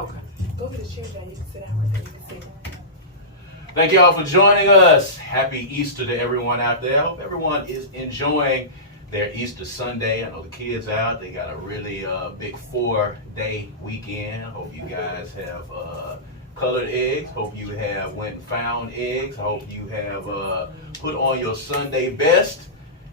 Okay. Go to the chair, Jay. You can sit down right there. You can sit. Thank y'all for joining us. Happy Easter to everyone out there. I hope everyone is enjoying their Easter Sunday. I know the kids out. They got a really big 4-day weekend. I hope you guys have colored eggs. Hope you have went and found eggs. I hope you have put on your Sunday best.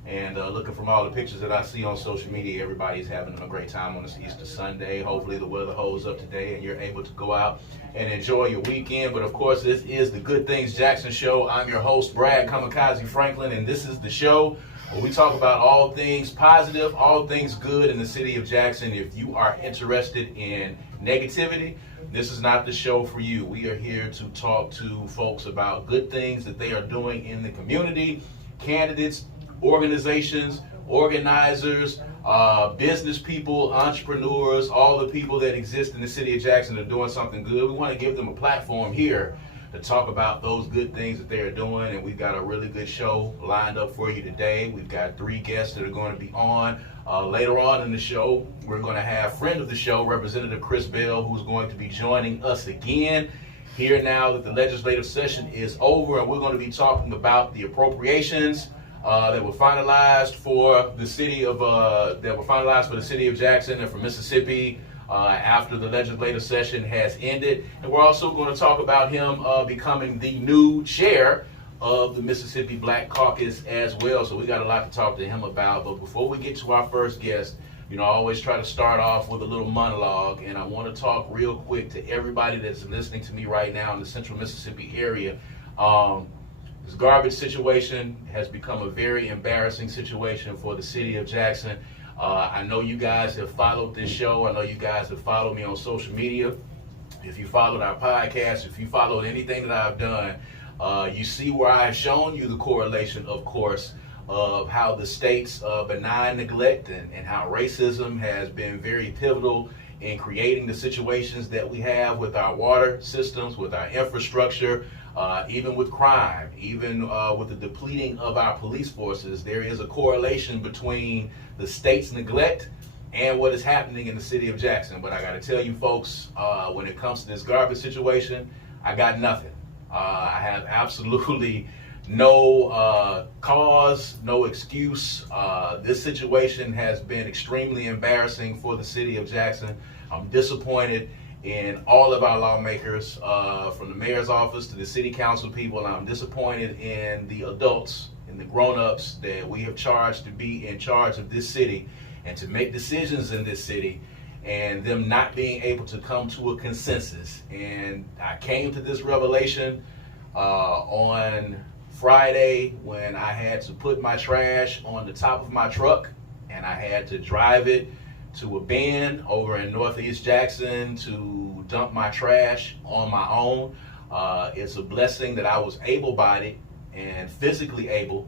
And looking from all the pictures that I see on social media, everybody's having a great time on this Easter Sunday. Hopefully the weather holds up today and you're able to go out and enjoy your weekend. But of course, this is the Good Things Jackson Show. I'm your host, Brad Kamikaze Franklin, and this is the show where we talk about all things positive, all things good in the city of Jackson. If you are interested in negativity, this is not the show for you. We are here to talk to folks about good things that they are doing in the community, candidates, organizations, organizers, business people, entrepreneurs, all the people that exist in the city of Jackson that are doing something good. We want to give them a platform here to talk about those good things that they are doing, and we've got a really good show lined up for you today. We've got 3 guests that are going to be on. Later on in the show, we're going to have friend of the show, Representative Chris Bell, who's going to be joining us again here now that the legislative session is over, and we're going to be talking about the appropriations that were finalized for the city of Jackson and for Mississippi after the legislative session has ended. And we're also going to talk about him becoming the new chair of the Mississippi Black Caucus as well. So we got a lot to talk to him about. But before we get to our first guest, I always try to start off with a little monologue, and I want to talk real quick to everybody that's listening to me right now in the central Mississippi area. This garbage situation has become a very embarrassing situation for the city of Jackson. I know you guys have followed this show. I know you guys have followed me on social media. If you followed our podcast, if you followed anything that I've done, you see where I have shown you the correlation, of course, of how the state's benign neglect and how racism has been very pivotal in creating the situations that we have with our water systems, with our infrastructure, even with crime, even with the depleting of our police forces. There is a correlation between the state's neglect and what is happening in the city of Jackson. But I got to tell you folks, when it comes to this garbage situation, I got nothing. I have absolutely no cause, no excuse. This situation has been extremely embarrassing for the city of Jackson. I'm disappointed in all of our lawmakers, from the mayor's office to the city council people. And I'm disappointed in the adults and the grown-ups that we have charged to be in charge of this city and to make decisions in this city, and them not being able to come to a consensus. And I came to this revelation on Friday when I had to put my trash on the top of my truck, and I had to drive it to a bin over in Northeast Jackson to dump my trash on my own. It's a blessing that I was able-bodied and physically able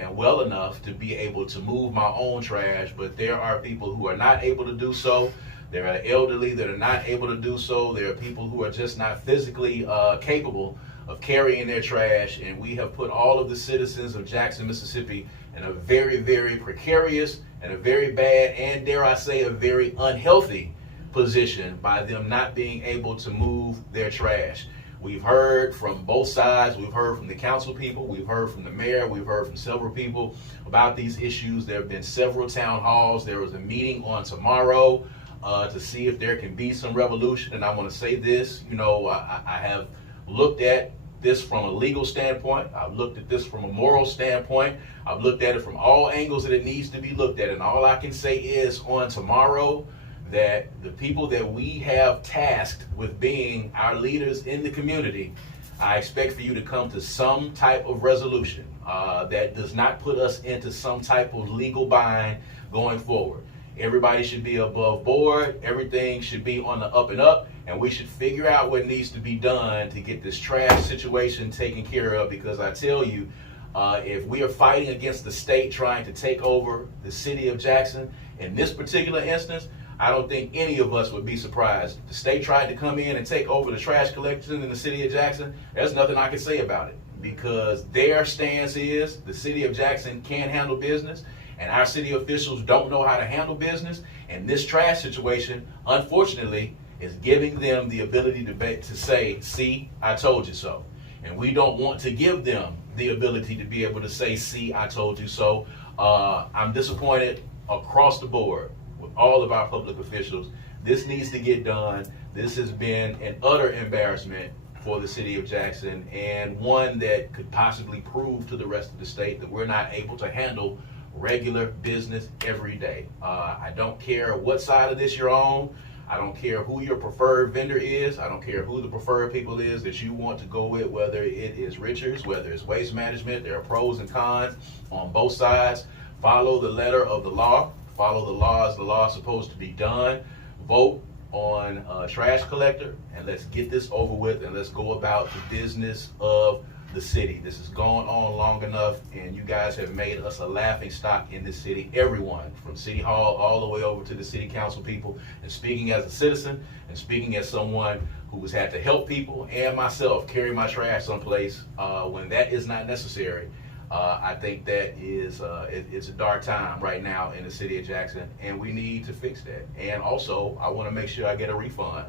and well enough to be able to move my own trash, but there are people who are not able to do so. There are elderly that are not able to do so. There are people who are just not physically capable of carrying their trash, and we have put all of the citizens of Jackson, Mississippi in a very, very precarious and a very bad, and dare I say, a very unhealthy position by them not being able to move their trash. We've heard from both sides. We've heard from the council people. We've heard from the mayor. We've heard from several people about these issues. There have been several town halls. There was a meeting on tomorrow to see if there can be some revolution. And I want to say this, I have looked at this from a legal standpoint. I've looked at this from a moral standpoint. I've looked at it from all angles that it needs to be looked at. And all I can say is on tomorrow that the people that we have tasked with being our leaders in the community, I expect for you to come to some type of resolution that does not put us into some type of legal bind going forward. Everybody should be above board. Everything should be on the up and up. And we should figure out what needs to be done to get this trash situation taken care of. Because I tell you, if we are fighting against the state trying to take over the city of Jackson, in this particular instance, I don't think any of us would be surprised. If the state tried to come in and take over the trash collection in the city of Jackson, there's nothing I can say about it. Because their stance is the city of Jackson can't handle business, and our city officials don't know how to handle business. And this trash situation, unfortunately, is giving them the ability to say, see, I told you so. And we don't want to give them the ability to be able to say, see, I told you so. I'm disappointed across the board with all of our public officials. This needs to get done. This has been an utter embarrassment for the city of Jackson, and one that could possibly prove to the rest of the state that we're not able to handle regular business every day. I don't care what side of this you're on. I don't care who your preferred vendor is. I don't care who the preferred people is that you want to go with, whether it is Richards, whether it's Waste Management. There are pros and cons on both sides. Follow the letter of the law. Follow the law as the law is supposed to be done. Vote on trash collector, and let's get this over with, and let's go about the business of the city. This has gone on long enough, and you guys have made us a laughing stock in this city. Everyone from City Hall all the way over to the city council people. And speaking as a citizen, and speaking as someone who has had to help people and myself carry my trash someplace when that is not necessary, I think that is it's a dark time right now in the city of Jackson, and we need to fix that. And also, I want to make sure I get a refund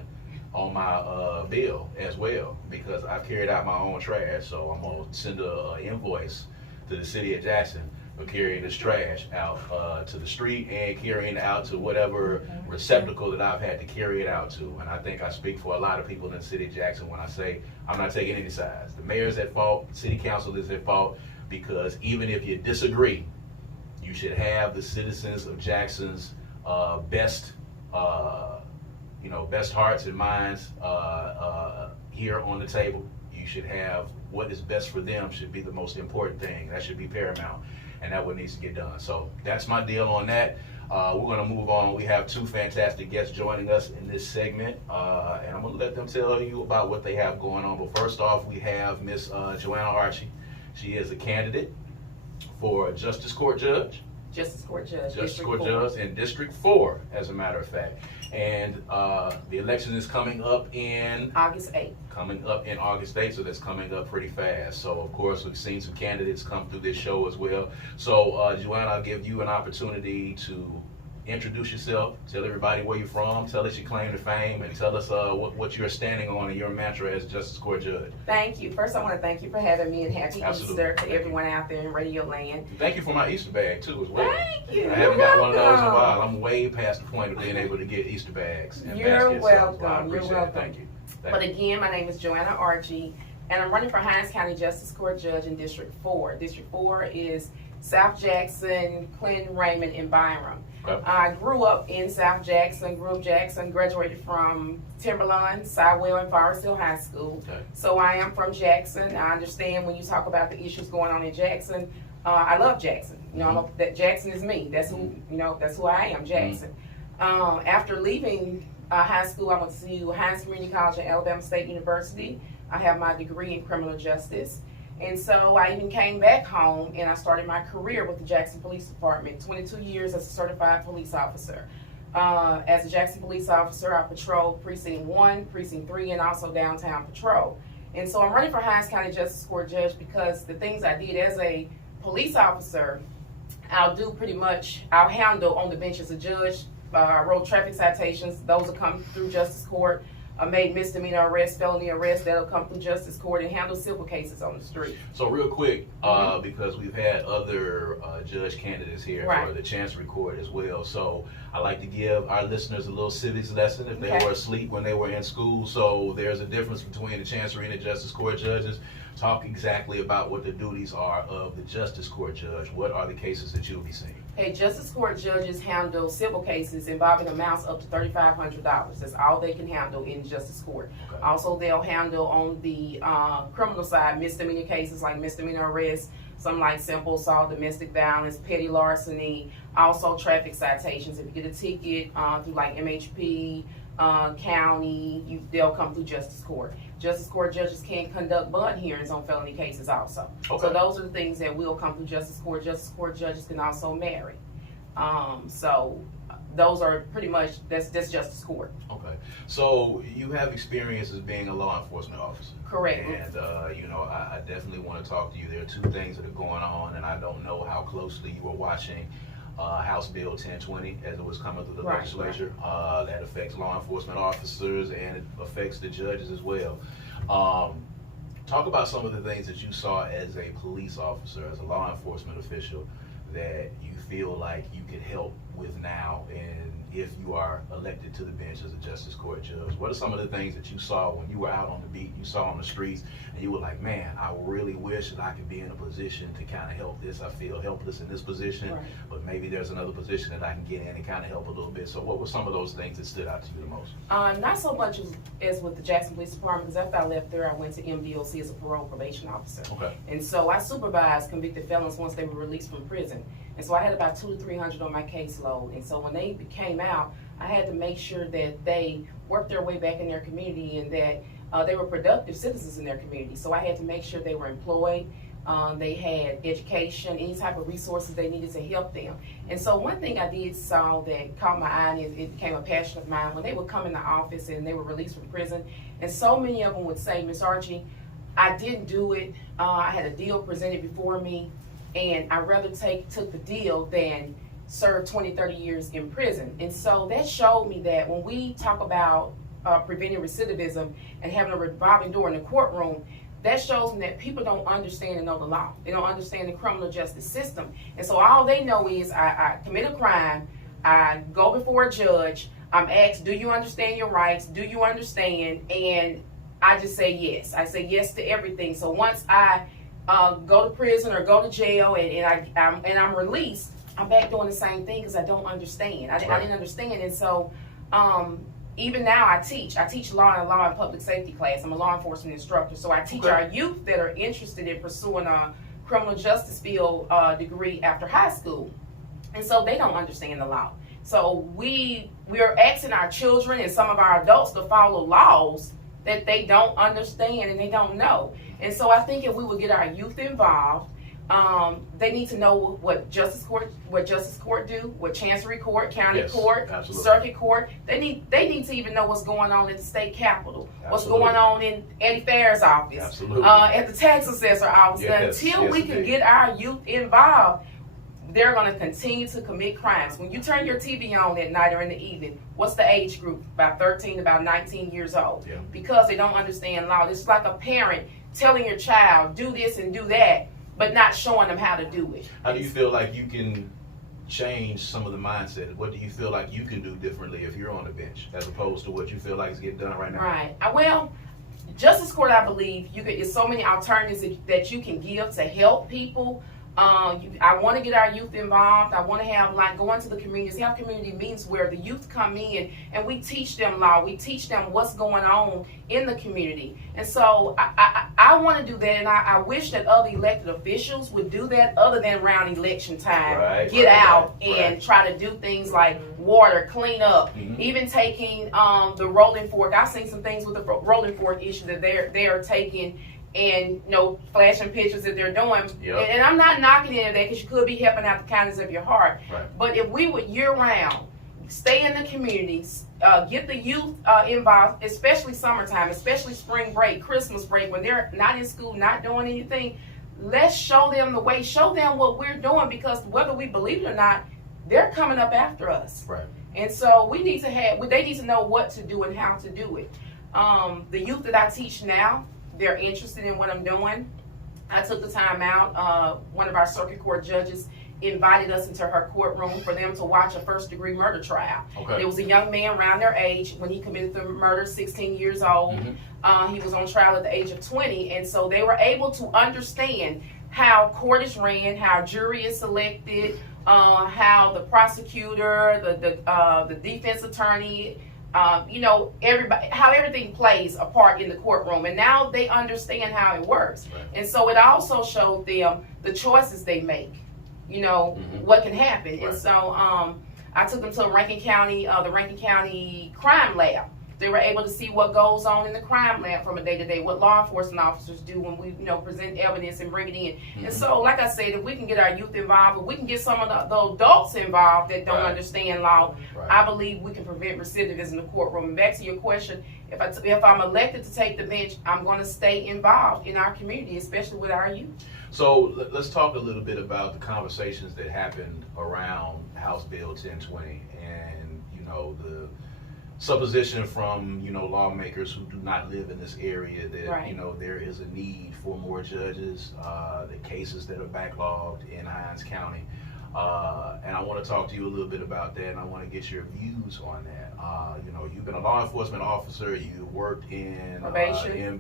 on my bill as well, because I've carried out my own trash. So I'm gonna send a invoice to the city of Jackson for carrying this trash out to the street and carrying it out to whatever receptacle that I've had to carry it out to. And I think I speak for a lot of people in the city of Jackson when I say I'm not taking any sides. The mayor's at fault, the city council is at fault, because even if you disagree, you should have the citizens of Jackson's best hearts and minds here on the table. You should have what is best for them should be the most important thing. That should be paramount, and that what needs to get done. So that's my deal on that. We're going to move on. We have two fantastic guests joining us in this segment, and I'm going to let them tell you about what they have going on. But first off, we have Miss Joanna Archie. She is a candidate for Justice Court Judge. Justice Court Judge. Justice Court Judge in District 4, as a matter of fact. And the election is coming up in August 8th. Coming up in August 8th, so that's coming up pretty fast. So, of course, we've seen some candidates come through this show as well. So, Joanna, I'll give you an opportunity to introduce yourself, tell everybody where you're from, tell us your claim to fame, and tell us what you're standing on in your mantra as Justice Court Judge. Thank you. First, I want to thank you for having me, and happy Absolutely. Easter to everyone out there in Radio Land. Thank you for my Easter bag, too, as well. Thank you. I haven't got one of those in a while. I'm way past the point of being able to get Easter bags and You're baskets. welcome. So I appreciate You're welcome. it. Thank you. But again, my name is Joanna Archie, and I'm running for Hinds County Justice Court Judge in District 4. District 4 is South Jackson, Clinton, Raymond, and Byram. Okay. I grew up in South Jackson, graduated from Timberline, Sidewell, and Forest Hill High School. Okay. So I am from Jackson. I understand when you talk about the issues going on in Jackson. I love Jackson. You know, that Jackson is me. That's who, that's who I am, Jackson. After leaving high school, I went to Hinds Community College at Alabama State University. I have my degree in criminal justice. And so I even came back home and I started my career with the Jackson Police Department, 22 years as a certified police officer. As a Jackson police officer, I patrolled Precinct 1, Precinct 3, and also Downtown Patrol. And so I'm running for Hinds County Justice Court Judge because the things I did as a police officer, I'll handle on the bench as a judge. I wrote traffic citations, those will come through Justice Court. I made misdemeanor arrests, felony arrests, that'll come through Justice Court, and handle civil cases on the street. So real quick, because we've had other judge candidates here for the Chancery Court as well, so I like to give our listeners a little civics lesson if they were asleep when they were in school. So there's a difference between the Chancery and the Justice Court judges. Talk exactly about what the duties are of the Justice Court Judge. What are the cases that you'll be seeing? Hey, Justice Court judges handle civil cases involving amounts up to $3,500. That's all they can handle in Justice Court. Okay. Also, they'll handle on the criminal side misdemeanor cases like misdemeanor arrests, some like simple assault, domestic violence, petty larceny, also traffic citations. If you get a ticket through like MHP, county, they'll come through Justice Court. Justice Court judges can conduct bond hearings on felony cases also. Okay. So those are the things that will come through Justice Court. Justice Court judges can also marry. So those are pretty much, that's Justice Court. Okay. So you have experience as being a law enforcement officer. Correct. And, I definitely want to talk to you. There are two things that are going on, and I don't know how closely you were watching House Bill 1020 as it was coming through the Right, legislature. That affects law enforcement officers and it affects the judges as well. Talk about some of the things that you saw as a police officer, as a law enforcement official, that you feel like you could help with now, and if you are elected to the bench as a justice court judge. What are some of the things that you saw when you were out on the beat, you saw on the streets, and you were like, man, I really wish that I could be in a position to kind of help this. I feel helpless in this position, Right. but maybe there's another position that I can get in and kind of help a little bit. So what were some of those things that stood out to you the most? Not so much as with the Jackson Police Department, because after I left there, I went to MDOC as a parole probation officer. Okay. And so I supervised convicted felons once they were released from prison. And so I had about 200 to 300 on my caseload. And so when they came out, I had to make sure that they worked their way back in their community and that they were productive citizens in their community. So I had to make sure they were employed, they had education, any type of resources they needed to help them. And so one thing I did saw that caught my eye, and it became a passion of mine, when they would come in the office and they were released from prison, and so many of them would say, Miss Archie, I didn't do it, I had a deal presented before me, and I'd rather took the deal than serve 20, 30 years in prison. And so that showed me that when we talk about preventing recidivism and having a revolving door in the courtroom, that shows me that people don't understand and know the law. They don't understand the criminal justice system. And so all they know is I commit a crime, I go before a judge, I'm asked, do you understand your rights? Do you understand? And I just say yes. I say yes to everything. So once I go to prison or go to jail and I'm released, I'm back doing the same thing because I don't understand. I didn't understand. And so even now I teach law and public safety class. I'm a law enforcement instructor. So I teach our youth that are interested in pursuing a criminal justice field degree after high school. And so they don't understand the law. So we are asking our children and some of our adults to follow laws that they don't understand and they don't know. And so I think if we would get our youth involved, they need to know what justice court do, what chancery court, county court, absolutely. Circuit court. They need to even know what's going on at the state capitol, what's Absolutely. going on in Eddie Fair's office, Absolutely. at the tax assessor office. Yes, Until yes, we can indeed. get our youth involved, they're going to continue to commit crimes. When you turn your TV on at night or in the evening, what's the age group? About 13 to about 19 years old. Yeah. Because they don't understand law. It's like a parent telling your child, do this and do that, but not showing them how to do it. How do you feel like you can change some of the mindset? What do you feel like you can do differently if you're on the bench as opposed to what you feel like is getting done right now? Right. Well, justice court, I believe, there's so many alternatives that you can give to help people. I want to get our youth involved. I want to have, go into the communities, have community meetings where the youth come in and we teach them law. We teach them what's going on in the community. And so I want to do that, and I wish that other elected officials would do that other than around election time. Get out and try to do things like water, clean up, even taking the rolling fork. I've seen some things with the rolling fork issue that they are taking and flashing pictures that they're doing. Yep. And I'm not knocking any of that because you could be helping out the kindness of your heart. Right. But if we would year round stay in the communities, get the youth involved, especially summertime, especially spring break, Christmas break, when they're not in school, not doing anything, let's show them the way, show them what we're doing, because whether we believe it or not, they're coming up after us. Right. And so they need to know what to do and how to do it. The youth that I teach now, they're interested in what I'm doing. I took the time out. One of our circuit court judges invited us into her courtroom for them to watch a first-degree murder trial. Okay. There was a young man around their age when he committed the murder, 16 years old. He was on trial at the age of 20, and so they were able to understand how court is ran, how jury is selected, how the prosecutor, the defense attorney, everybody, how everything plays a part in the courtroom, and now they understand how it works. Right. And so it also showed them the choices they make, what can happen. Right. And so I took them to the Rankin County Crime Lab, They were able to see what goes on in the crime lab from a day to day, what law enforcement officers do when we, present evidence and bring it in. And so, like I said, if we can get our youth involved, if we can get some of the adults involved that don't understand law, I believe we can prevent recidivism in the courtroom. And back to your question, if I'm elected to take the bench, I'm going to stay involved in our community, especially with our youth. So let's talk a little bit about the conversations that happened around House Bill 1020 and, the supposition from, lawmakers who do not live in this area that, there is a need for more judges, the cases that are backlogged in Hinds County. And I want to talk to you a little bit about that, and I want to get your views on that. You've been a law enforcement officer, you worked in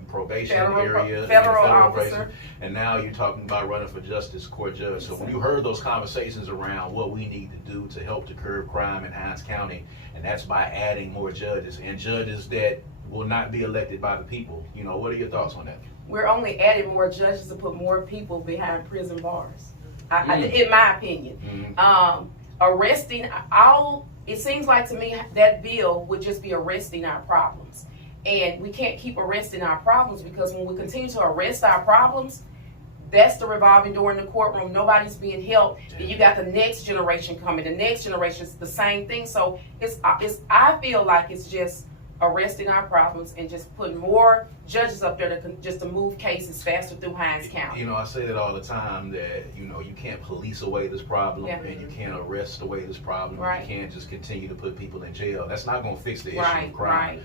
probation area, federal officer, and now you're talking about running for justice court judge. So when you heard those conversations around what we need to do to help to curb crime in Hinds County, and that's by adding more judges and judges that will not be elected by the people, what are your thoughts on that? We're only adding more judges to put more people behind prison bars. In my opinion, arresting it seems like to me that bill would just be arresting our problems, and we can't keep arresting our problems, because when we continue to arrest our problems, that's the revolving door in the courtroom. Nobody's being helped. And you got the next generation coming. The next generation is the same thing. So I feel like it's just arresting our problems and just putting more judges up there to move cases faster through Hinds County. I say that all the time, that you can't police away this problem, and you can't arrest away this problem. You can't just continue to put people in jail. That's not going to fix the issue of crime.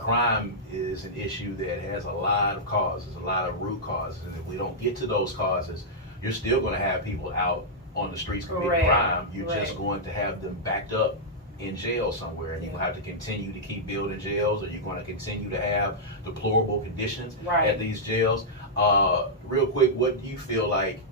Crime is an issue that has a lot of causes, a lot of root causes, and if we don't get to those causes, you're still going to have people out on the streets committing crime. You're just going to have them backed up in jail somewhere, and you're going to have to continue to keep building jails, or you're going to continue to have deplorable conditions at these jails. Real quick, what do you feel like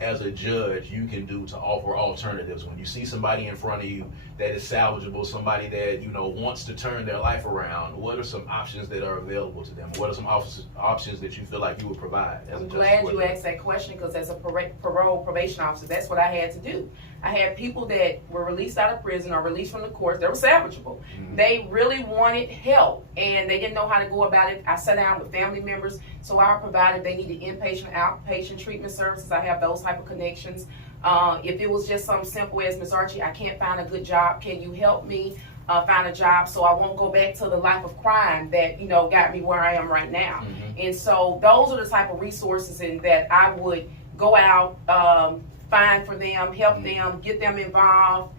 as a judge you can do to offer alternatives when you see somebody in front of you that is salvageable, somebody that wants to turn their life around? What are some options that are available to them? What are some options that you feel like you would provide? I'm glad you asked that question, because as a parole probation officer, that's what I had to do. I had people that were released out of prison or released from the courts. They were salvageable. They really wanted help, and they didn't know how to go about it. I sat down with family members, so I provided, they needed inpatient, outpatient treatment services. I have those type of connections. If it was just something simple as, Ms. Archie, I can't find a good job, can you help me find a job so I won't go back to the life of crime that got me where I am right now. And so those are the type of resources in that I would go out, find for them, help them, get them involved.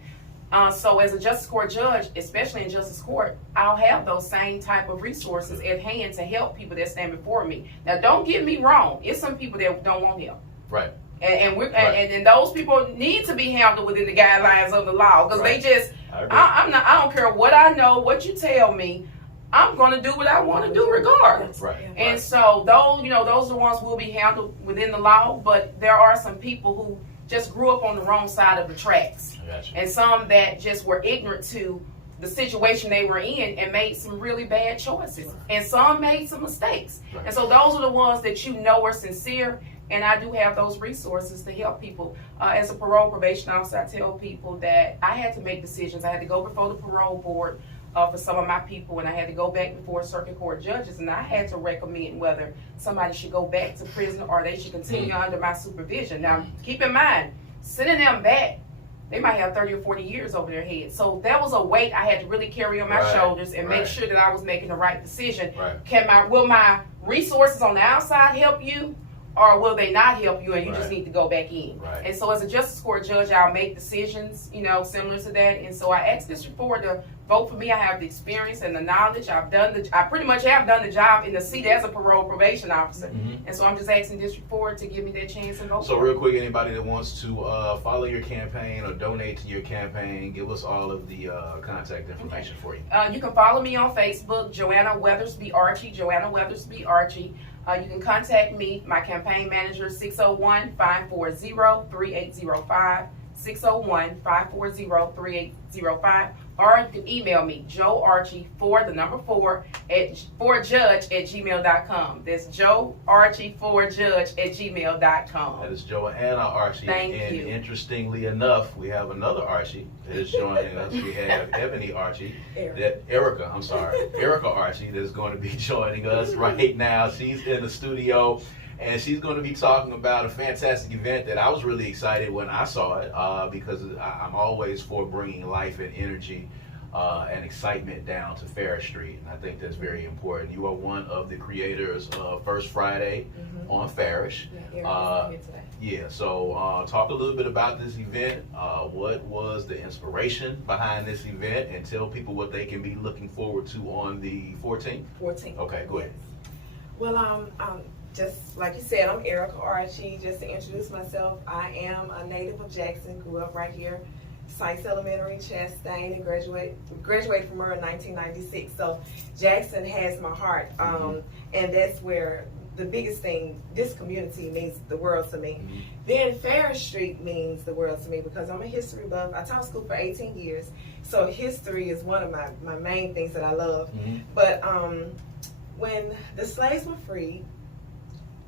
So as a justice court judge, especially in justice court, I'll have those same type of resources at hand to help people that stand before me. Now, don't get me wrong. It's some people that don't want help. Right. And those people need to be handled within the guidelines of the law, because they just, I don't care what I know, what you tell me, I'm going to do what I want to do regardless. And so those are the ones who will be handled within the law, but there are some people who just grew up on the wrong side of the tracks. And some that just were ignorant to the situation they were in and made some really bad choices. And some made some mistakes. And so those are the ones that are sincere, and I do have those resources to help people. As a parole probation officer, I tell people that I had to make decisions. I had to go before the parole board for some of my people, and I had to go back before circuit court judges, and I had to recommend whether somebody should go back to prison or they should continue under my supervision. Now, keep in mind, sending them back, they might have 30 or 40 years over their head. So that was a weight I had to really carry on my shoulders and make sure that I was making the right decision. Will my resources on the outside help you, or will they not help you and you just need to go back in? And so as a justice court judge, I'll make decisions, similar to that. And so I asked District 4 to vote for me. I have the experience and the knowledge. I pretty much have done the job in the seat as a parole probation officer. And so I'm just asking District 4 to give me that chance and vote. So real quick, anybody that wants to follow your campaign or donate to your campaign, give us all of the contact information for you. You can follow me on Facebook, Joanna Weathersby Archie, Joanna Weathersby Archie. You can contact me, my campaign manager, 601-540-3805, 601-540-3805, or you can email me, Joe Archie, for the number 4 judge@gmail.com. That's Joe Archie, judge@gmail.com. That is Joanna Archie. Thank and you. Interestingly enough, we have another Archie that is joining us. We have Ebony Archie, Erica Archie, that's going to be joining us right now. She's in the studio, and she's going to be talking about a fantastic event that I was really excited when I saw it, because I'm always for bringing life and energy and excitement down to Farish Street, and I think that's very important. You are one of the creators of First Friday on Farish. So talk a little bit about this event. What was the inspiration behind this event, and tell people what they can be looking forward to on the 14th? 14th. Okay, go ahead. Well, just like you said, I'm Erica Archie. Just to introduce myself, I am a native of Jackson, grew up right here, Sykes Elementary, Chastain, and graduated from her in 1996. So Jackson has my heart, and that's where the biggest thing, this community means the world to me. Then Farish Street means the world to me because I'm a history buff. I taught school for 18 years, so history is one of my main things that I love. But when the slaves were freed,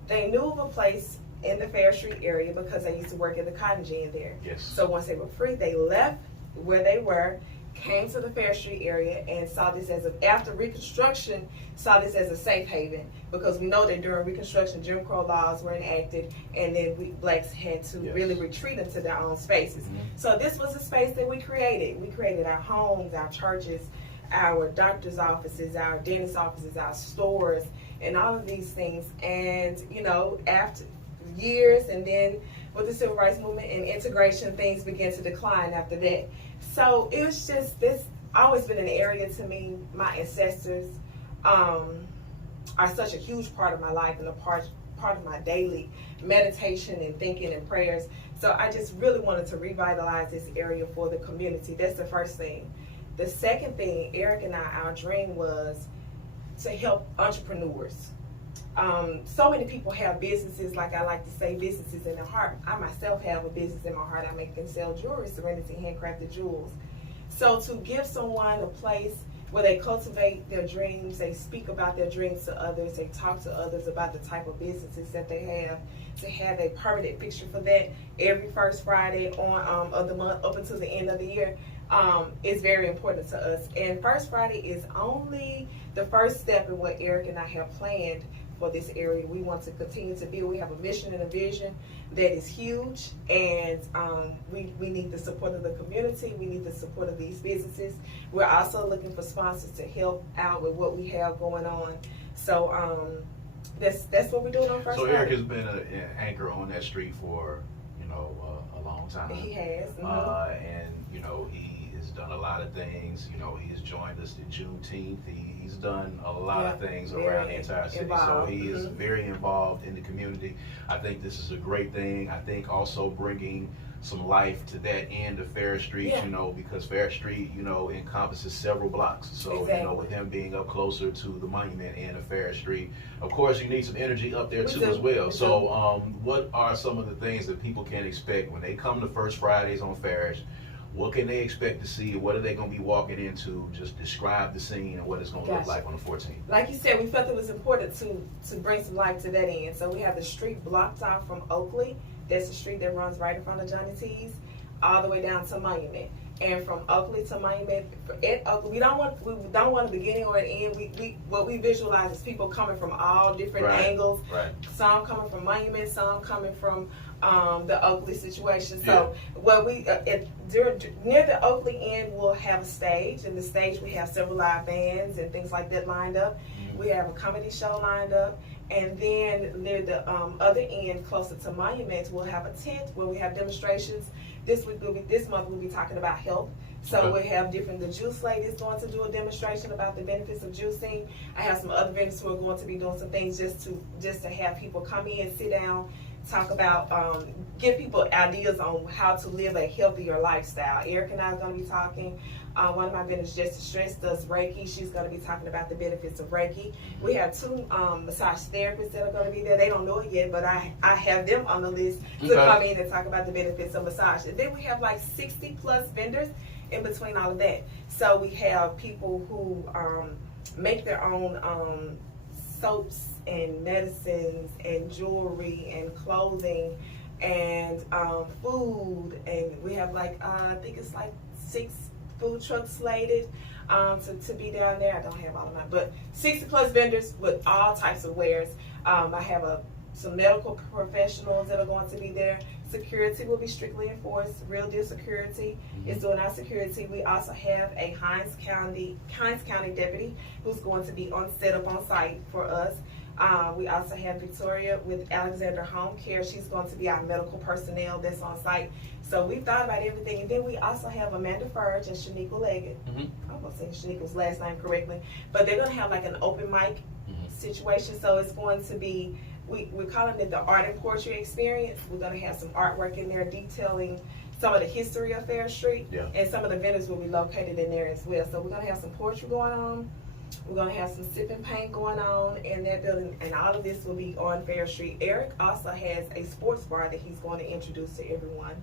they knew of a place in the Farish Street area because they used to work at the cotton gin there. Yes. So once they were free, they left where they were, came to the Farish Street area, and saw this as after Reconstruction, saw this as a safe haven, because we know that during Reconstruction, Jim Crow laws were enacted, and then blacks had to really retreat into their own spaces. So this was a space that we created. We created our homes, our churches, our doctor's offices, our dentist offices, our stores, and all of these things. And after years, and then with the civil rights movement and integration, things began to decline after that. So it was just, this always been an area to me. My ancestors are such a huge part of my life and a part of my daily meditation and thinking and prayers. So I just really wanted to revitalize this area for the community. That's the first thing. The second thing, Eric and our dream was to help entrepreneurs. So many people have businesses, like I like to say, businesses in their heart. I myself have a business in my heart. I make and sell jewelry, Serenity Handcrafted Jewels. So to give someone a place where they cultivate their dreams, they speak about their dreams to others, they talk to others about the type of businesses that they have, to have a permanent fixture for that every first Friday of the month up until the end of the year, is very important to us. And First Friday is only the first step in what Eric and I have planned for this area. We want to continue to build. We have a mission and a vision that is huge, and we need the support of the community. We need the support of these businesses. We're also looking for sponsors to help out with what we have going on. So that's what we're doing on First So Friday. Eric has been an anchor on that street for a long time. He has. And he has done a lot of things. He has joined us in Juneteenth. He's done a lot of things around the entire city. So he is very involved in the community. I think this is a great thing. I think also bringing some life to that end of Farish Street, because Farish Street, encompasses several blocks. So, with him being up closer to the monument end of Farish Street, of course, you need some energy up there too as well. So, what are some of the things that people can expect when they come to First Fridays on Farish? What can they expect to see? What are they going to be walking into? Just describe the scene and what it's going to look like on the 14th. Like you said, we felt it was important to bring some life to that end. So we have the street blocked off from Oakley. That's the street that runs right in front of Johnny T's, all the way down to Monument. And from Oakley to Monument, at Oakley, we don't want a beginning or an end. What we visualize is people coming from all different angles. Right. Some coming from Monument, some coming from the Oakley situation. So what we near the Oakley end, we'll have a stage. And the stage, we have several live bands and things like that lined up. We have a comedy show lined up. And then near the other end, closer to Monuments, we'll have a tent where we have demonstrations. This month we'll be talking about health. So we'll have the juice lady is going to do a demonstration about the benefits of juicing. I have some other vendors who are going to be doing some things just to have people come in, sit down, talk about, give people ideas on how to live a healthier lifestyle. Eric and I are going to be talking. One of my vendors, Just Stress, does Reiki. She's going to be talking about the benefits of Reiki. We have 2 massage therapists that are going to be there. They don't know it yet, but I have them on the list to come in and talk about the benefits of massage. And then we have like 60 plus vendors in between all of that. So we have people who make their own soaps and medicines and jewelry and clothing and food, and we have like I think it's like 6 food trucks slated to be down there. I don't have all of mine, but 60 plus vendors with all types of wares. I have some medical professionals that are going to be there. Security will be strictly enforced. Real Deal Security is doing our security. We also have a Hinds County deputy who's going to be on site for us. We also have Victoria with Alexander Home Care. She's going to be our medical personnel that's on site. So we've thought about everything. And then we also have Amanda Farish and Shaniqua Leggett. I'm going to say Shaniqua's last name correctly. But they're going to have like an open mic situation. So it's going to be, we're calling it the art and poetry experience. We're going to have some artwork in there detailing some of the history of Fair Street. Yeah. And some of the vendors will be located in there as well. So we're going to have some poetry going on. We're going to have some sip and paint going on in that building, and all of this will be on Fair Street. Eric also has a sports bar that he's going to introduce to everyone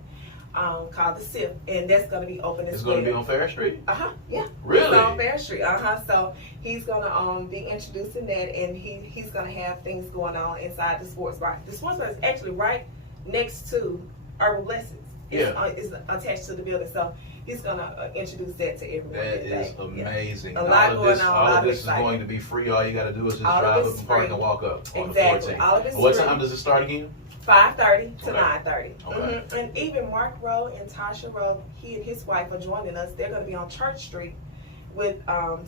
called The Sip, and that's going to be open as well. It's going to be on Fair Street? Yeah. Really? It's on Fair Street. So he's going to be introducing that, and he's going to have things going on inside the sports bar. The sports bar is actually right next to Herbal Blessings. It's attached to the building, so he's going to introduce that to everyone. That is amazing. A lot going on. All of this is going to be free. All you got to do is just drive up and park and walk up on the 14th. All of it's What free. time does it start again? 5:30 to Okay. 9:30. Okay. And even Mark Rowe and Tasha Rowe, he and his wife are joining us. They're going to be on Church Street with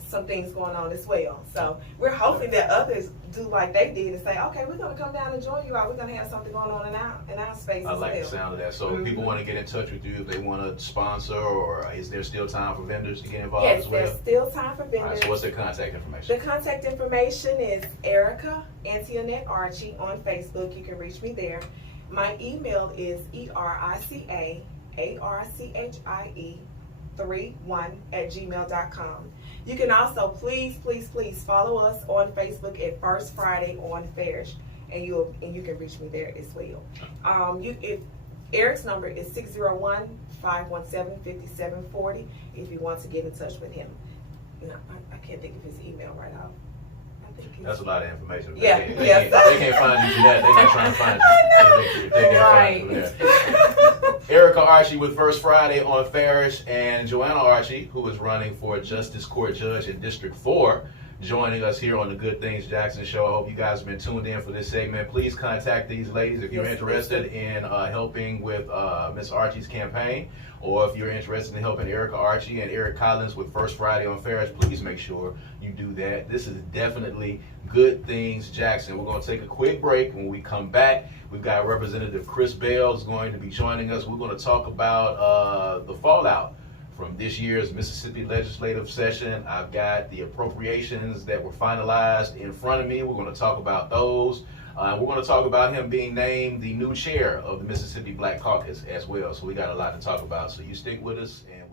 some things going on as well. So we're hoping that others do like they did and say, okay, we're going to come down and join you all. We're going to have something going on in our space I as like well. the sound of that. So if people want to get in touch with you, if they want to sponsor, or is there still time for vendors to get involved Yes, as well? there's still time for All vendors. right, so what's their contact information? The contact information is Erica Antoinette Archie on Facebook. You can reach me there. My email is ericaarchie31@gmail.com. You can also please follow us on Facebook at First Friday on Farish, and you can reach me there as well. Eric's number is 601-517-5740 if you want to get in touch with him. I can't think of his email right now. That's a lot of information. Yeah, They can't find you for that. They're not trying to find you. They can't find you for that. Erica Archie with First Friday on Farish, and Joanna Archie, who is running for Justice Court Judge in District 4, joining us here on the Good Things Jackson Show. I hope you guys have been tuned in for this segment. Please contact these ladies if you're interested in helping with Miss Archie's campaign, or if you're interested in helping Erica Archie and Eric Collins with First Friday on Farish. Please make sure you do that. This is definitely Good Things Jackson. We're going to take a quick break. When we come back, we've got Representative Chris Bell is going to be joining us. We're going to talk about the fallout from this year's Mississippi legislative session. I've got the appropriations that were finalized in front of me. We're going to talk about those. We're going to talk about him being named the new chair of the Mississippi Black Caucus as well. So we got a lot to talk about. So you stick with us, and